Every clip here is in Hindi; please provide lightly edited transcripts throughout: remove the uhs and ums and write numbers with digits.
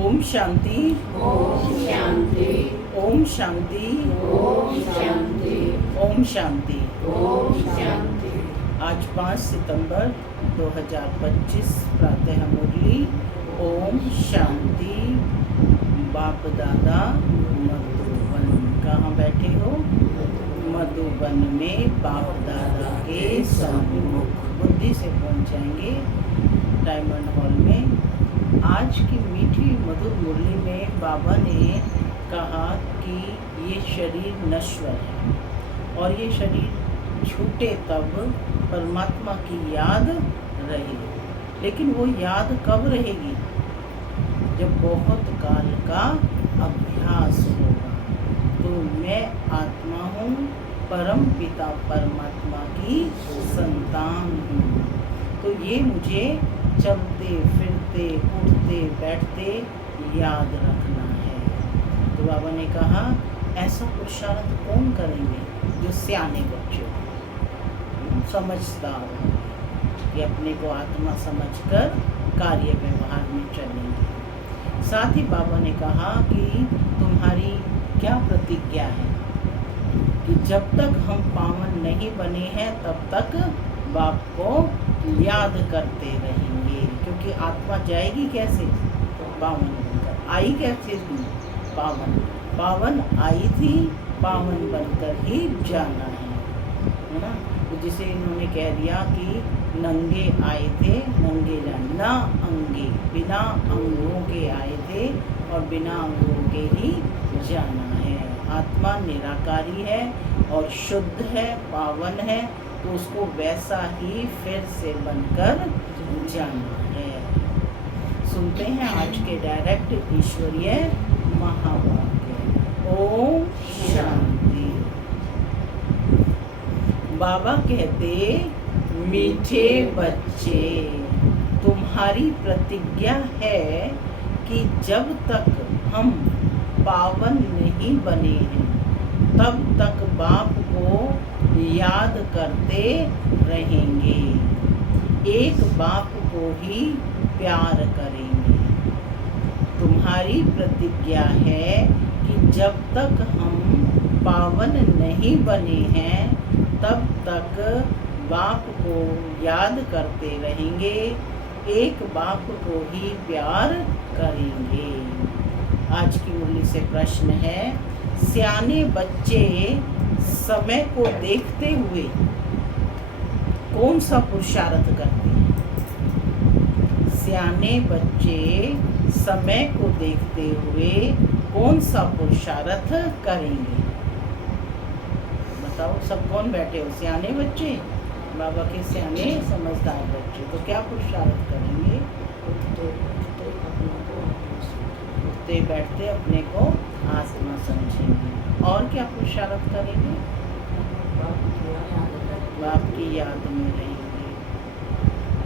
ओम शांति। ओम शांति। ओम शांति। ओम शांति। ओम शांति। ओम शांति। आज 5 सितंबर 2025 प्रातः मुरली। ओम शांति। बाप दादा मधुबन। कहाँ बैठे हो? मधुबन में बाप दादा के सम्मुख बुद्धि से पहुँच जाएंगे डायमंड हॉल में। आज की मीठी मधुर मुरली में बाबा ने कहा कि ये शरीर नश्वर है और ये शरीर छूटे तब परमात्मा की याद रहेगी। लेकिन वो याद कब रहेगी? जब बहुत काल का अभ्यास होगा। तो मैं आत्मा हूँ, परम पिता परमात्मा की संतान हूँ। तो ये मुझे चलते फिरते उठते बैठते याद रखना है। तो बाबा ने कहा ऐसा पुरुषार्थ कौन करेंगे? जो सियाने बच्चे समझदार हो, कि अपने को आत्मा समझकर कार्य व्यवहार में चलेंगे। साथ ही बाबा ने कहा कि तुम्हारी क्या प्रतिज्ञा है कि जब तक हम पावन नहीं बने हैं तब तक बाप को याद करते रहेंगे। क्योंकि आत्मा जाएगी कैसे? पावन बनकर। आई कैसे थी? पावन। पावन आई थी, पावन बनकर ही जाना है ना। तो जिसे इन्होंने कह दिया कि नंगे आए थे नंगे जाना, अंगे बिना अंगों के आए थे और बिना अंगों के ही जाना है। आत्मा निराकारी है और शुद्ध है, पावन है, तो उसको वैसा ही फिर से बनकर जाना है। सुनते हैं आज के डायरेक्ट ईश्वरीय महावाक्य। ओम शांति। बाबा कहते, मीठे बच्चे, तुम्हारी प्रतिज्ञा है कि जब तक हम पावन नहीं बने हैं तब तक बाप को याद करते रहेंगे। एक बाप को ही प्यार करेंगे। तुम्हारी प्रतिज्ञा है कि जब तक हम पावन नहीं बने हैं तब तक बाप को याद करते रहेंगे, एक बाप को ही प्यार करेंगे। आज की मुरली से प्रश्न है, सियाने बच्चे समय को देखते हुए कौन सा पुरुषार्थ करते हैं? सियाने बच्चे समय को देखते हुए कौन सा पुरुषार्थ करेंगे? बताओ, सब कौन बैठे हो? सियाने बच्चे, बाबा के सियाने समझदार बच्चे। तो क्या पुरुषार्थ करेंगे? उठते बैठते अपने को आत्मा समझेंगे। और क्या पुरुषार्थ करेंगे? बाप की याद में रहेंगे।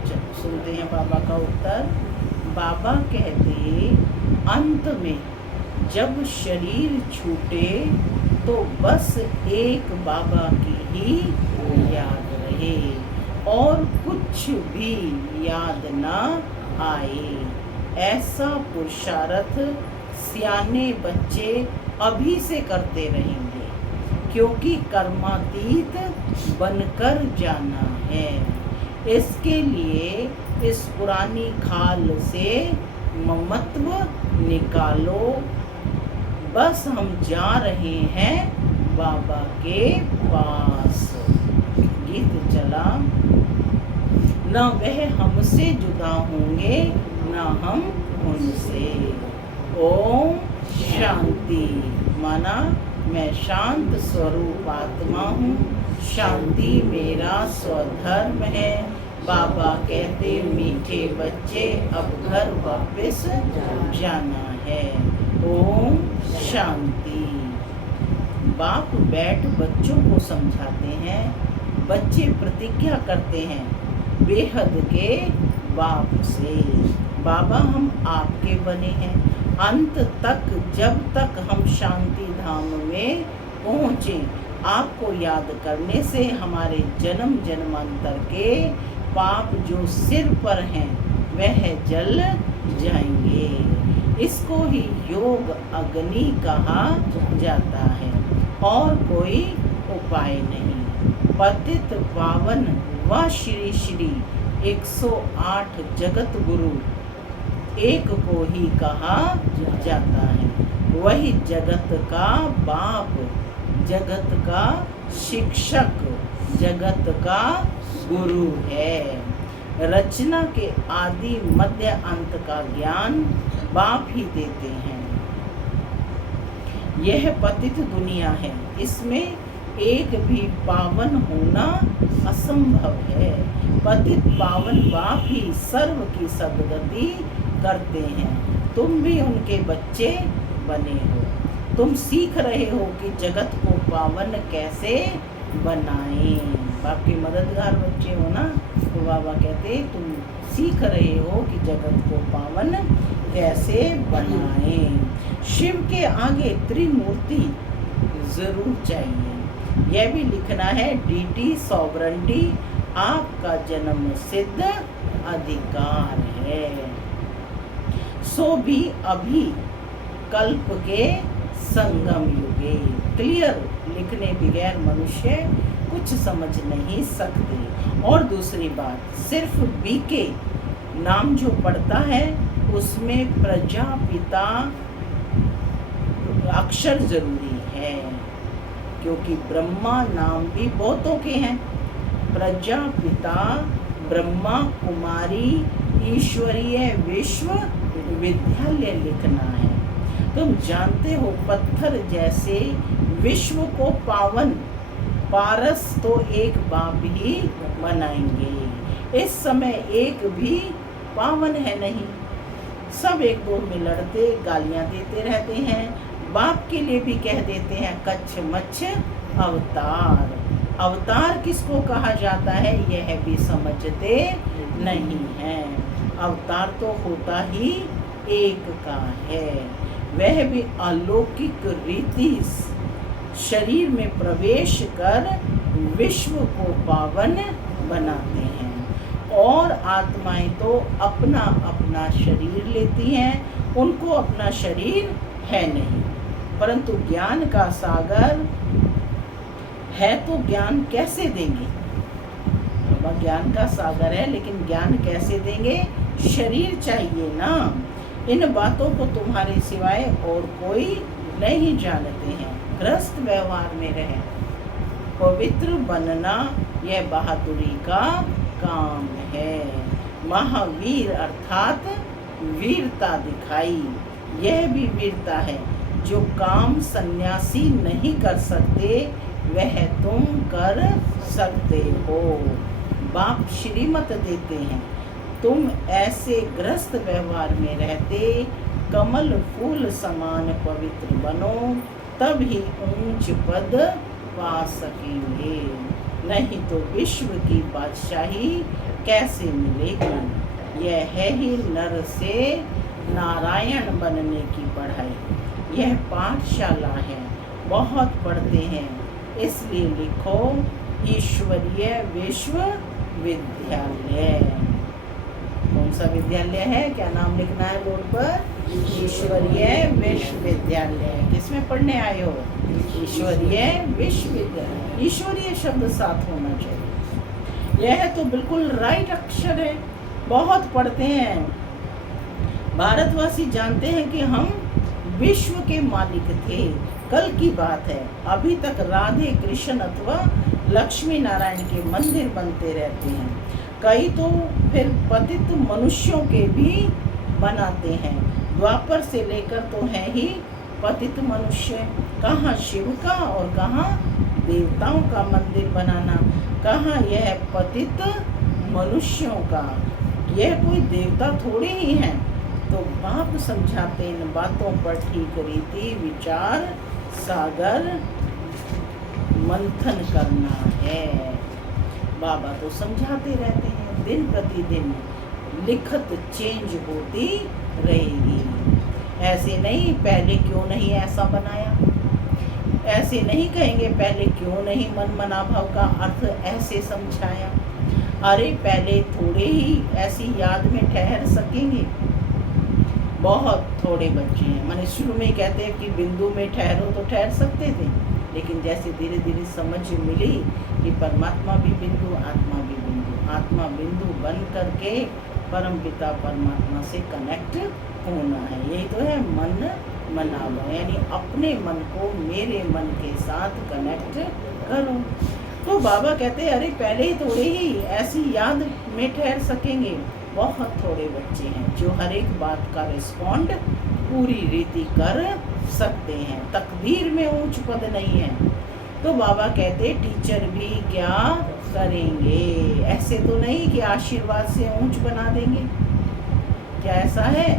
चलो सुनते हैं बाबा का उत्तर। बाबा कहते, अंत में जब शरीर छूटे तो बस एक बाबा की ही याद रहे और कुछ भी याद ना आए। ऐसा पुरुषार्थ सियाने बच्चे अभी से करते रहेंगे, क्योंकि कर्मातीत बनकर जाना है। इसके लिए इस पुरानी खाल से ममत्व निकालो। बस हम जा रहे हैं बाबा के पास। गीत चला। न वह हमसे जुदा होंगे न हम उनसे। ओम शांति। माना मैं शांत स्वरूप आत्मा हूँ, शांति मेरा स्वधर्म है। बाबा कहते, मीठे बच्चे अब घर वापस जाना है। ओम शांति। बाप बैठ बच्चों को समझाते हैं। बच्चे प्रतिज्ञा करते हैं बेहद के बाप से, बाबा हम आपके बने हैं। अंत तक जब तक हम शांति धाम में पहुँचे, आपको याद करने से हमारे जन्म जन्मांतर के पाप जो सिर पर हैं वह जल जाएंगे। इसको ही योग अग्नि कहा जाता है और कोई उपाय नहीं। पतित पावन व श्री श्री 108 जगत गुरु एक को ही कहा जाता है। वही जगत का बाप, जगत का शिक्षक, जगत का गुरु है। रचना के आदि मध्य अंत का ज्ञान बाप ही देते हैं। यह पतित दुनिया है, इसमें एक भी पावन होना असंभव है। पतित पावन बाप ही सर्व की सद्गति करते हैं। तुम भी उनके बच्चे बने हो। तुम सीख रहे हो कि जगत को पावन कैसे बनाएं। बाप के मददगार बच्चे हो ना, तो बाबा कहते तुम सीख रहे हो कि जगत को पावन कैसे बनाएं। शिव के आगे त्रिमूर्ति जरूर चाहिए। यह भी लिखना है, डीटी सॉवरेंटी आपका जन्म सिद्ध अधिकार है। सो भी अभी कल्प के संगम युगे। क्लियर लिखने बगैर मनुष्य कुछ समझ नहीं सकते। और दूसरी बात, सिर्फ बीके नाम जो पढ़ता है उसमें प्रजापिता अक्षर जरूरी है, क्योंकि ब्रह्मा नाम भी बहुतों के हैं। प्रजापिता, ब्रह्मा कुमारी ईश्वरीय विश्वविद्यालय लिखना है। तुम जानते हो पत्थर जैसे विश्व को पावन पारस तो एक बाप ही बनाएंगे। इस समय एक भी पावन है नहीं, सब एक दो में लड़ते गालियां देते रहते हैं। बाप के लिए भी कह देते हैं कच्छ मच्छ अवतार। अवतार किसको कहा जाता है यह भी समझते नहीं है। अवतार तो होता ही एक का है, वह भी अलौकिक रीति शरीर में प्रवेश कर विश्व को पावन बनाते हैं। और आत्माएं तो अपना अपना शरीर लेती हैं, उनको अपना शरीर है नहीं। परंतु ज्ञान का सागर है तो ज्ञान कैसे देंगे? बाबा ज्ञान का सागर है, लेकिन ज्ञान कैसे देंगे? शरीर चाहिए ना। इन बातों को तुम्हारे सिवाय और कोई नहीं जानते हैं। ग्रस्त व्यवहार में रहे, पवित्र बनना यह बहादुरी का काम है। महावीर अर्थात वीरता दिखाई, यह भी वीरता है। जो काम सन्यासी नहीं कर सकते वह तुम कर सकते हो। बाप श्रीमत देते हैं, तुम ऐसे ग्रस्त व्यवहार में रहते कमल फूल समान पवित्र बनो, तब ही ऊंच पद पा सकेंगे। नहीं तो विश्व की बादशाही कैसे मिलेगी? यह है ही नर से नारायण बनने की पढ़ाई। यह पाठशाला है, बहुत पढ़ते हैं, इसलिए लिखो ईश्वरीय विश्वविद्यालय। कौन सा विद्यालय है, क्या नाम लिखना है बोर्ड पर? ईश्वरीय विश्वविद्यालय। किसमें पढ़ने आए हो? ईश्वरीय विश्वविद्यालय। ईश्वरीय शब्द साथ होना चाहिए। यह तो बिल्कुल राइट अक्षर है, बहुत पढ़ते हैं। भारतवासी जानते हैं कि हम विश्व के मालिक थे। कल की बात है, अभी तक राधे कृष्ण अथवा लक्ष्मी नारायण के मंदिर बनते रहते हैं। कई तो फिर पतित मनुष्यों के भी बनाते हैं। द्वापर से लेकर तो है ही पतित मनुष्य। कहाँ शिव का और कहाँ देवताओं का मंदिर बनाना, कहाँ यह पतित मनुष्यों का। यह कोई देवता थोड़े ही हैं। तो बाप समझाते इन बातों पर ठीक रीति विचार सागर मंथन करना है। बाबा तो समझाते रहते हैं, दिन प्रतिदिन लिखत चेंज होती रहेगी। ऐसे नहीं पहले क्यों नहीं ऐसा बनाया, ऐसे नहीं कहेंगे पहले क्यों नहीं मन मना भाव का अर्थ ऐसे समझाया। अरे पहले थोड़े ही ऐसी याद में ठहर सकेंगे। बहुत थोड़े बच्चे हैं। माने शुरू में ही कहते हैं कि बिंदु में ठहरो तो ठहर सकते थे, लेकिन जैसे धीरे धीरे समझ मिली कि परमात्मा भी बिंदु, आत्मा भी बिंदु, आत्मा बिंदु बन करके परम पिता परमात्मा से कनेक्ट होना है। यही तो है मन मनावो, यानी अपने मन को मेरे मन के साथ कनेक्ट करो। तो बाबा कहते हैं अरे पहले ही थोड़े ही ऐसी याद में ठहर सकेंगे। बहुत थोड़े बच्चे हैं जो हर एक बात का रिस्पॉन्ड पूरी रीति कर सकते हैं। तकदीर में ऊंच पद नहीं है। तो बाबा कहते टीचर भी क्या करेंगे, ऐसे तो नहीं कि आशीर्वाद से ऊंच बना देंगे। क्या ऐसा है?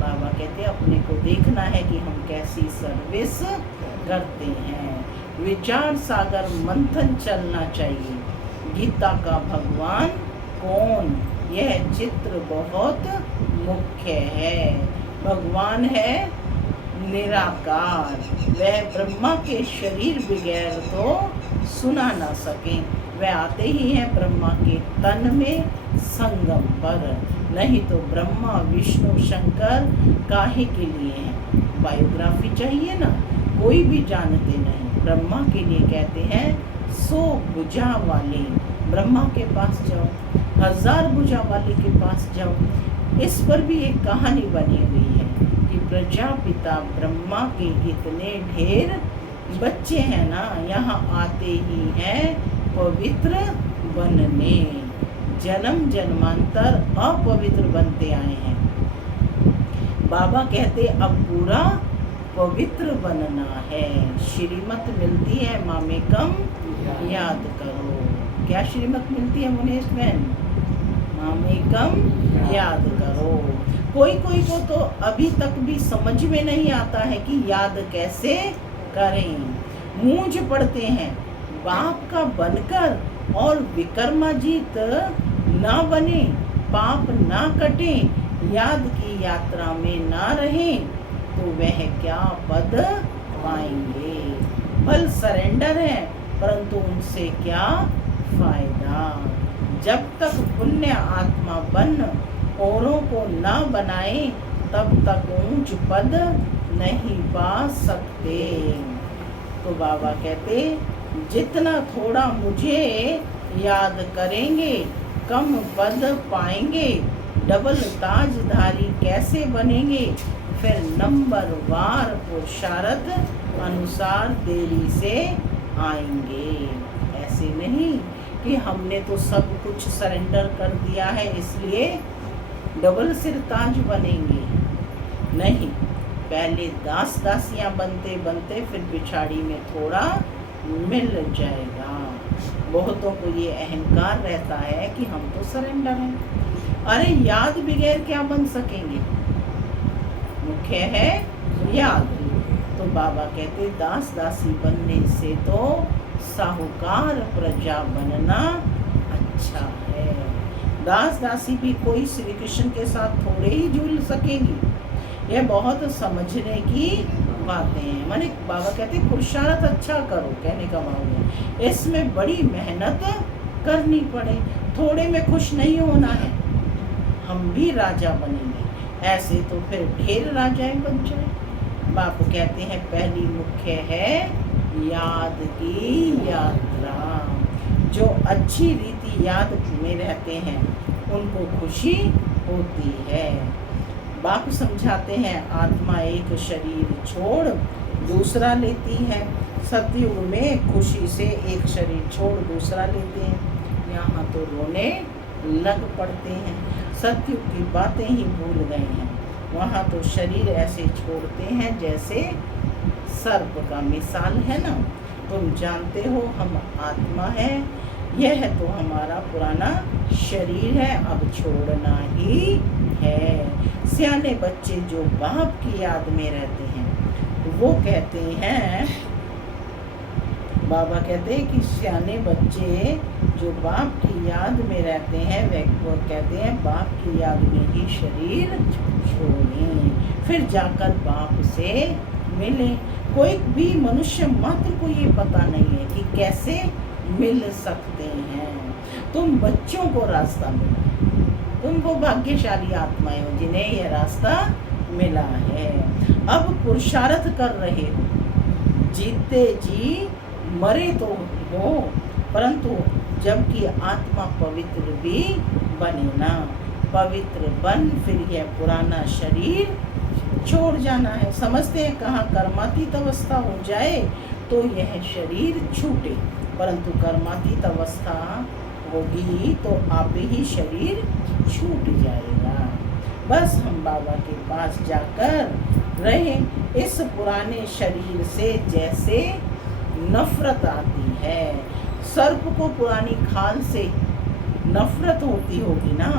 बाबा कहते अपने को देखना है कि हम कैसी सर्विस करते हैं। विचार सागर मंथन चलना चाहिए। गीता का भगवान कौन, यह चित्र बहुत मुख्य है। भगवान है निराकार, वह ब्रह्मा के शरीर बगैर तो सुना ना सके। वह आते ही हैं ब्रह्मा के तन में संगम पर, नहीं तो ब्रह्मा विष्णु शंकर काहे के लिए हैं? बायोग्राफी चाहिए ना, कोई भी जानते नहीं। ब्रह्मा के लिए कहते हैं 100 भुजा वाले ब्रह्मा के पास जाओ, 1000 भुजा वाले के पास जाओ। इस पर भी एक कहानी बनी हुई है कि प्रजापिता ब्रह्मा के इतने ढेर बच्चे हैं ना, यहाँ आते ही हैं पवित्र बनने, जन्म जन्मांतर अपवित्र बनते आए हैं। बाबा कहते अब पूरा पवित्र बनना है। श्रीमत मिलती है मामेकम याद करो। क्या श्रीमत मिलती है मुनीश बहन? मामेकम याद करो। कोई कोई को तो अभी तक भी समझ में नहीं आता है कि याद कैसे करें। मूंझ पड़ते हैं बाप का बनकर और विक्रमाजीत ना बने, पाप ना कटे, याद की यात्रा में ना रहें तो वह क्या पद पाएंगे। फल सरेंडर है परंतु उनसे क्या फायदा। जब तक पुण्य आत्मा बन औरों को ना बनाए तब तक ऊंच पद नहीं पा सकते। तो बाबा कहते जितना थोड़ा मुझे याद करेंगे कम पद पाएंगे, डबल ताजधारी कैसे बनेंगे, फिर नंबर वार पुरुषार्थ अनुसार देरी से आएंगे। ऐसे नहीं कि हमने तो सब कुछ सरेंडर कर दिया है इसलिए डबल सिर ताज बनेंगे। नहीं, पहले दास दासियां बनते बनते फिर पिछाड़ी में थोड़ा मिल जाएगा। बहुतों को ये अहंकार रहता है कि हम तो सरेंडर हैं। अरे याद बगैर क्या बन सकेंगे? मुख्य है याद। तो बाबा कहते दास दासी बनने से तो साहूकार प्रजा बनना अच्छा है। दास दासी भी कोई श्री कृष्ण के साथ थोड़े ही जुड़ सकेंगी। यह बहुत समझने की बातें हैं। माने बाबा कहते पुरुषार्थ अच्छा करो, कहने का भाव है इसमें बड़ी मेहनत करनी पड़े। थोड़े में खुश नहीं होना है। हम भी राजा बनेंगे, ऐसे तो फिर ढेर राजाएं बन जाए। बाप कहते हैं पहली मुख्य है याद की यात्रा। जो अच्छी रीति याद में रहते हैं उनको खुशी होती है। बाप समझाते हैं आत्मा एक शरीर छोड़ दूसरा लेती है। सतयुग में खुशी से एक शरीर छोड़ दूसरा लेते हैं। यहाँ तो रोने लग पड़ते हैं। सतयुग की बातें ही भूल गए हैं। वहाँ तो शरीर ऐसे छोड़ते हैं जैसे सर्प का मिसाल है ना। तुम जानते हो हम आत्मा है, यह तो हमारा पुराना शरीर है, अब छोड़ना ही है। सियाने बच्चे जो बाप की याद में रहते हैं वो कहते हैं, बाबा कहते हैं कि सियाने बच्चे जो बाप की याद में रहते हैं वो कहते हैं बाप की याद में ही शरीर छोड़ें, फिर जाकर बाप से मिलें। कोई भी मनुष्य मात्र को ये पता नहीं है कि कैसे मिल सकते हैं। तुम बच्चों को रास्ता मिला, तुम वो भाग्यशाली आत्माएं हो जिन्हें यह रास्ता मिला है। अब पुरुषार्थ कर रहे हो, जीते जी मरे तो हो, परंतु जबकि आत्मा पवित्र भी बने ना। पवित्र बन फिर यह पुराना शरीर छोड़ जाना है। समझते हैं कहाँ कर्मातीत अवस्था हो जाए तो यह शरीर छूटे, परंतु कर्मातीत अवस्था होगी तो आप ही शरीर छूट जाएगा। बस हम बाबा के पास जाकर रहें। इस पुराने शरीर से जैसे नफरत आती है, सर्प को पुरानी खाल से नफरत होती होगी ना,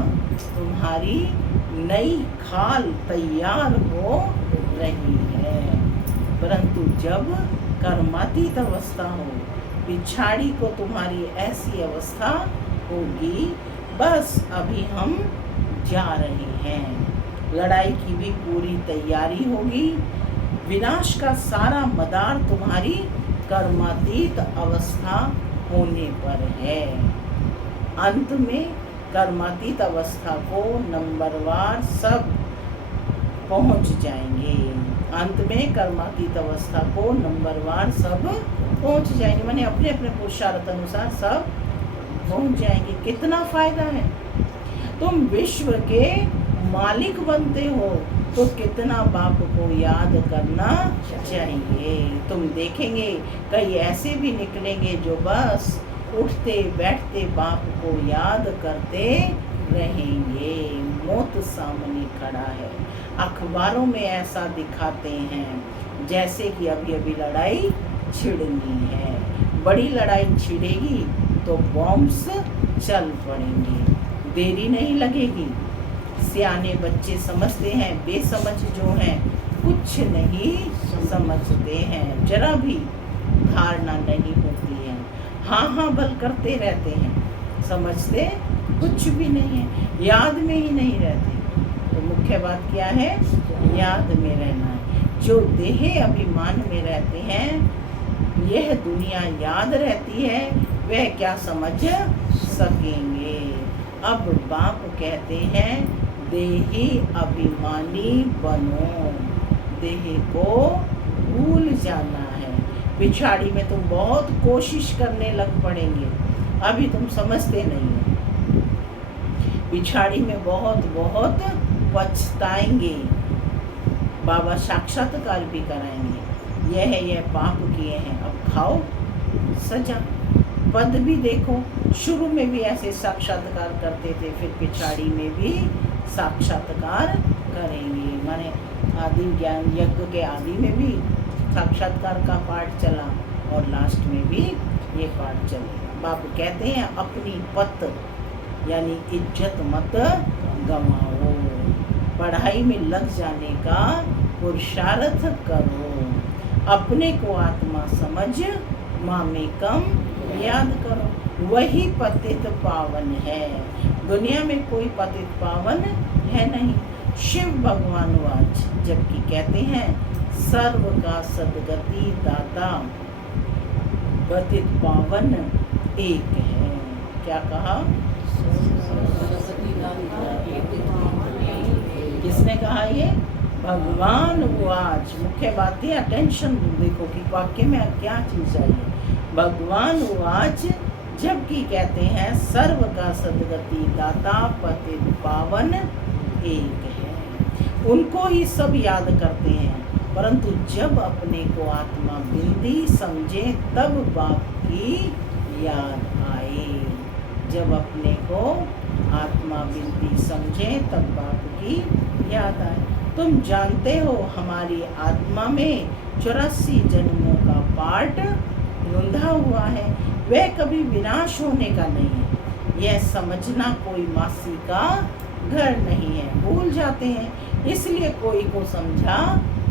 तुम्हारी नई खाल तैयार हो रही है। परंतु जब कर्मातीत अवस्था हो, पिछाड़ी को तुम्हारी ऐसी अवस्था होगी। बस अभी हम जा रहे हैं, लड़ाई की भी पूरी तैयारी होगी। विनाश का सारा मदार तुम्हारी कर्मातीत अवस्था होने पर है। अंत में कर्मातीत अवस्था को नंबरवार सब पहुंच जाएंगे। अंत में कर्मातीत अवस्था को नंबरवार सब पहुंच जाएंगे, माने अपने अपने पुरुषार्थ अनुसार सब पहुंच जाएंगे। कितना फायदा है, तुम विश्व के मालिक बनते हो तो कितना बाप को याद करना चाहिए। तुम देखेंगे कई ऐसे भी निकलेंगे जो बस उठते बैठते बाप को याद करते रहेंगे। मौत सामने खड़ा है, अखबारों में ऐसा दिखाते हैं जैसे कि अभी अभी लड़ाई छिड़नी है। बड़ी लड़ाई छिड़ेगी तो बॉम्ब्स चल पड़ेंगे, देरी नहीं लगेगी। सियाने बच्चे समझते हैं, बेसमझ जो हैं कुछ नहीं समझते हैं, जरा भी धारणा नहीं होती है, हाँ हाँ बल करते रहते हैं, समझते कुछ भी नहीं है, याद में ही नहीं रहते। तो मुख्य बात क्या है, याद में रहना है। जो देह अभिमान में रहते हैं, यह दुनिया याद रहती है, वह क्या समझ सकेंगे। अब बाप कहते हैं देही अभिमानी बनो, देह को भूल जाना है। पिछाड़ी में तुम बहुत कोशिश करने लग पड़ेंगे, अभी तुम समझते नहीं हो। पिछाड़ी में बहुत बहुत पछताएंगे, बाबा साक्षात्कार भी कराएंगे। यह पाप किए हैं, अब खाओ सजा। पद भी देखो, शुरू में भी ऐसे साक्षात्कार करते थे, फिर पिछाड़ी में भी साक्षात्कार करेंगे। माने आदि ज्ञान यज्ञ के आदि में भी साक्षात्कार का पाठ चला और लास्ट में भी ये पाठ चलेगा। बाप कहते हैं अपनी पत यानी इज्जत मत गंवाओ, पढ़ाई में लग जाने का पुरुषार्थ करो, अपने को आत्मा समझ मामेकम याद करो, वही पतित पावन है। दुनिया में कोई पतित पावन है नहीं। शिव भगवान वाच जबकि कहते हैं सर्व का सदगति दाता, पतित पावन एक है। क्या कहा, किसने कहा ये, भगवान वाच। मुख्य बात है, अटेंशन देखो कि वाक्य में क्या चीज आई है। भगवान वाच जबकि कहते हैं सर्व का सदगति दाता पतित पावन एक है, उनको ही सब याद करते हैं। परंतु जब अपने को आत्मा बिंदी समझे तब बाप की याद आए। जब अपने को आत्मा बिंदी समझे तब बाप की याद आए। तुम जानते हो हमारी आत्मा में 84 जन्मों का पाठ लुंधा हुआ है, वह कभी विनाश होने का नहीं है। यह समझना कोई मासी का घर नहीं है, भूल जाते हैं, इसलिए कोई को समझा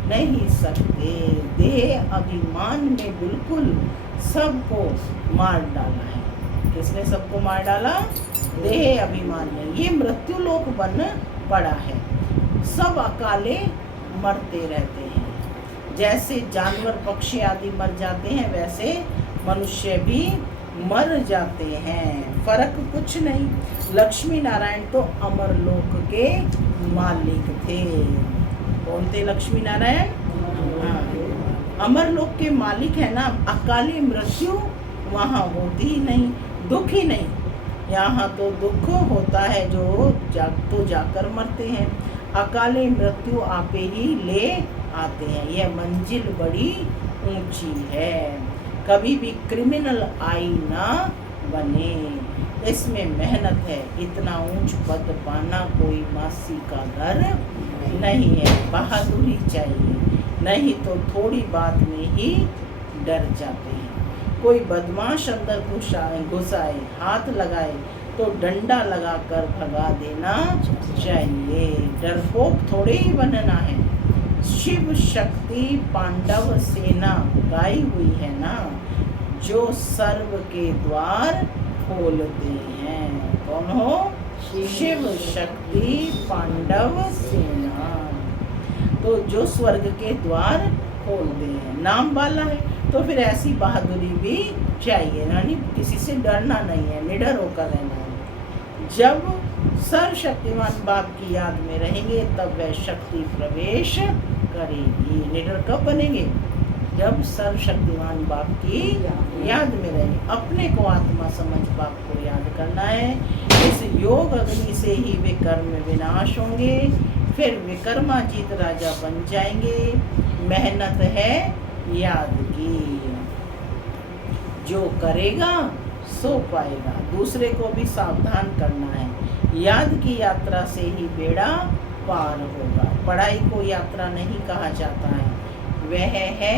नहीं सकते। देह अभिमान में बिल्कुल सबको मार डाला है। किसने सबको मार डाला, देह अभिमान में। ये मृत्यु लोक बन पड़ा है, सब अकाले मरते रहते हैं। जैसे जानवर पक्षी आदि मर जाते हैं, वैसे मनुष्य भी मर जाते हैं, फर्क कुछ नहीं। लक्ष्मी नारायण तो अमर लोक के मालिक थे, कौन थे लक्ष्मी नारायण? हाँ। अमरलोक के मालिक है ना। अकाली मृत्यु वहाँ होती ही नहीं, दुख ही नहीं। यहाँ तो दुख होता है जो जाकर मरते हैं। अकाले मृत्यु आपे ही ले आते हैं। यह मंजिल बड़ी ऊंची है, कभी भी क्रिमिनल आई ना बने। इसमें मेहनत है, इतना ऊंच पद पाना कोई मासी का घर नहीं है। बहादुरी चाहिए, नहीं तो थोड़ी बात में ही डर जाते हैं। कोई बदमाश अंदर घुसाए, हाथ लगाए तो डंडा लगाकर भगा देना चाहिए। डरपोक थोड़े ही बनना है। शिव शक्ति पांडव सेना गाई हुई है ना, जो सर्व के द्वार खोलते हैं। कौन हो? शिव शक्ति पांडव सेना, तो जो स्वर्ग के द्वार खोलते हैं। नाम वाला है तो फिर ऐसी बहादुरी भी चाहिए ना, नहीं किसी से डरना नहीं है, निडर होकर रहना है। जब सर्वशक्तिमान बाप की याद में रहेंगे तब वह शक्ति प्रवेश करेगी। निडर कब बनेंगे? जब सर्वशक्तिमान बाप की याद में रहेंगे। अपने को आत्मा समझ बाप को याद करना है। इस योग अग्नि से ही वे कर्म विनाश होंगे, फिर विक्रमाजीत राजा बन जाएंगे। मेहनत है याद की, जो करेगा सो पाएगा। दूसरे को भी सावधान करना है। याद की यात्रा से ही बेड़ा पार होगा। पढ़ाई को यात्रा नहीं कहा जाता है, वह है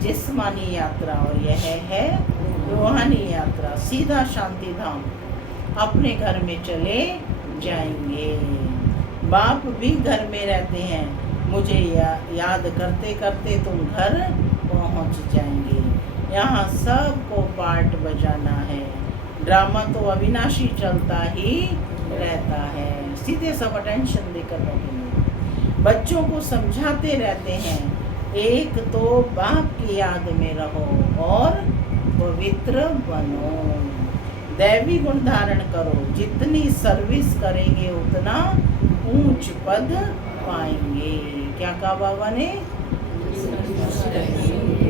जिस्मानी यात्रा और यह है रूहानी यात्रा। सीधा शांति धाम अपने घर में चले जाएंगे। बाप भी घर में रहते हैं, मुझे याद करते करते तुम घर पहुंच जाएंगे। यहाँ सबको पार्ट बजाना है। ड्रामा तो अविनाशी चलता ही रहता है। सीधे सब अटेंशन देकर बैठेंगे। बच्चों को समझाते रहते हैं, एक तो बाप की याद में रहो और पवित्र बनो। दैवी गुण धारण करो। जितनी सर्विस करेंगे उतना ऊंच पद पाएंगे। क्या कहा बाबा ने?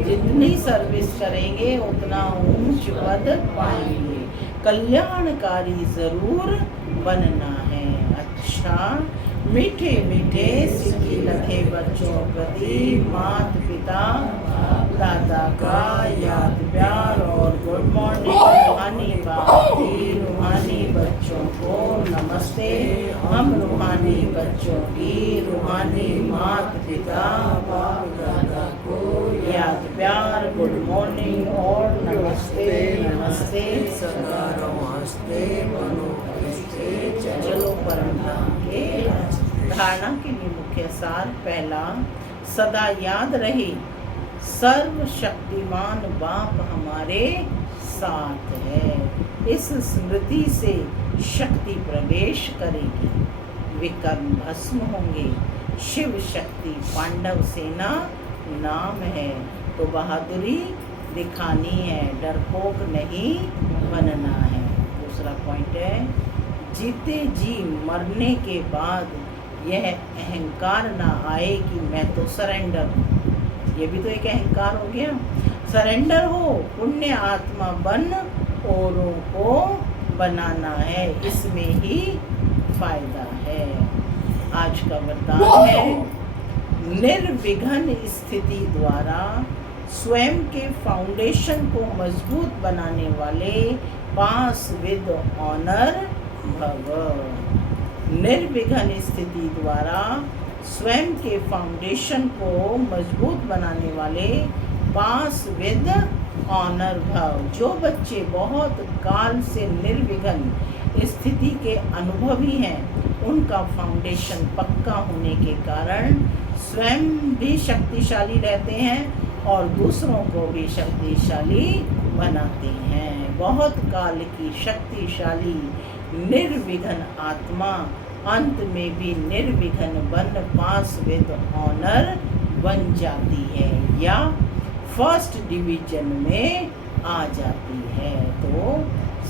जितनी सर्विस करेंगे उतना ऊंच पद पाएंगे। कल्याणकारी जरूर बनना है। अच्छा, मीठे मीठे सिक्की लगे बच्चों प्रति माता पिता दादा का याद प्यार और गुड मॉर्निंग। रूहानी बाप की रूहानी बच्चों को नमस्ते। हम रूहानी बच्चों की रूहानी माता पिता बाप दादा को याद प्यार गुड मॉर्निंग और नमस्ते नमस्ते सदा नमस्ते बनो। चलो परम धाम के धारणा के लिए मुख्य सार। पहला, सदा याद रहे सर्वशक्तिमान बाप हमारे साथ है। इस स्मृति से शक्ति प्रवेश करेगी, विकर्म भस्म होंगे। शिव शक्ति पांडव सेना नाम है, तो बहादुरी दिखानी है, डरपोक नहीं बनना है। दूसरा पॉइंट है, जीते जी मरने के बाद यह अहंकार ना आए कि मैं तो सरेंडर हूँ। ये भी तो एक अहंकार हो गया। सरेंडर हो, पुण्य आत्मा बन औरों को बनाना है, इसमें ही फायदा है। आज का वरदान है, निर्विघ्न स्थिति द्वारा स्वयं के फाउंडेशन को मजबूत बनाने वाले पास विद ऑनर भव। निर्विघ्न स्थिति द्वारा स्वयं के फाउंडेशन को मजबूत बनाने वाले पास विद ऑनर भव। जो बच्चे बहुत काल से निर्विघ्न स्थिति के अनुभवी हैं, उनका फाउंडेशन पक्का होने के कारण स्वयं भी शक्तिशाली रहते हैं और दूसरों को भी शक्तिशाली बनाते हैं। बहुत काल की शक्तिशाली निर्विघ्न आत्मा अंत में भी निर्विघ्न बन पास विद ऑनर बन जाती है या फर्स्ट डिवीजन में आ जाती है। तो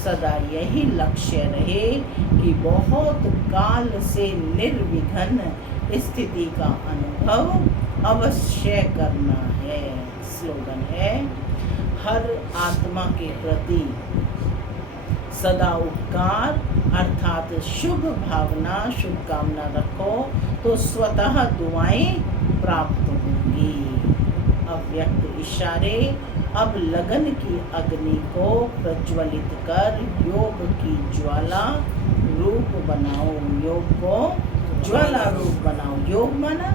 सदा यही लक्ष्य रहे कि बहुत काल से निर्विघ्न स्थिति का अनुभव अवश्य करना है। स्लोगन है, हर आत्मा के प्रति सदा उपकार अर्थात शुभ भावना, शुभकामना रखो तो स्वतः दुआएं प्राप्त होंगी। अव्यक्त इशारे, अब लगन की अग्नि को प्रज्वलित कर योग की ज्वाला रूप बनाओ। योग को ज्वाला रूप बनाओ। योग माना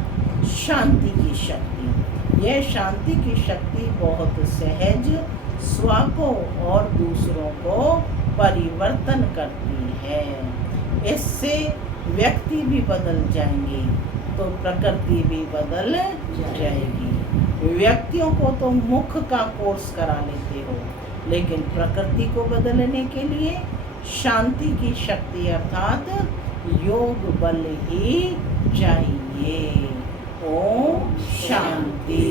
शांति की शक्ति। यह शांति की शक्ति बहुत सहज, स्व को और दूसरों को परिवर्तन करती है। इससे व्यक्ति भी बदल जाएंगे तो प्रकृति भी बदल जाएगी। व्यक्तियों को तो मुख का कोर्स करा लेते हो, लेकिन प्रकृति को बदलने के लिए शांति की शक्ति अर्थात योग बल ही चाहिए। ओम शांति।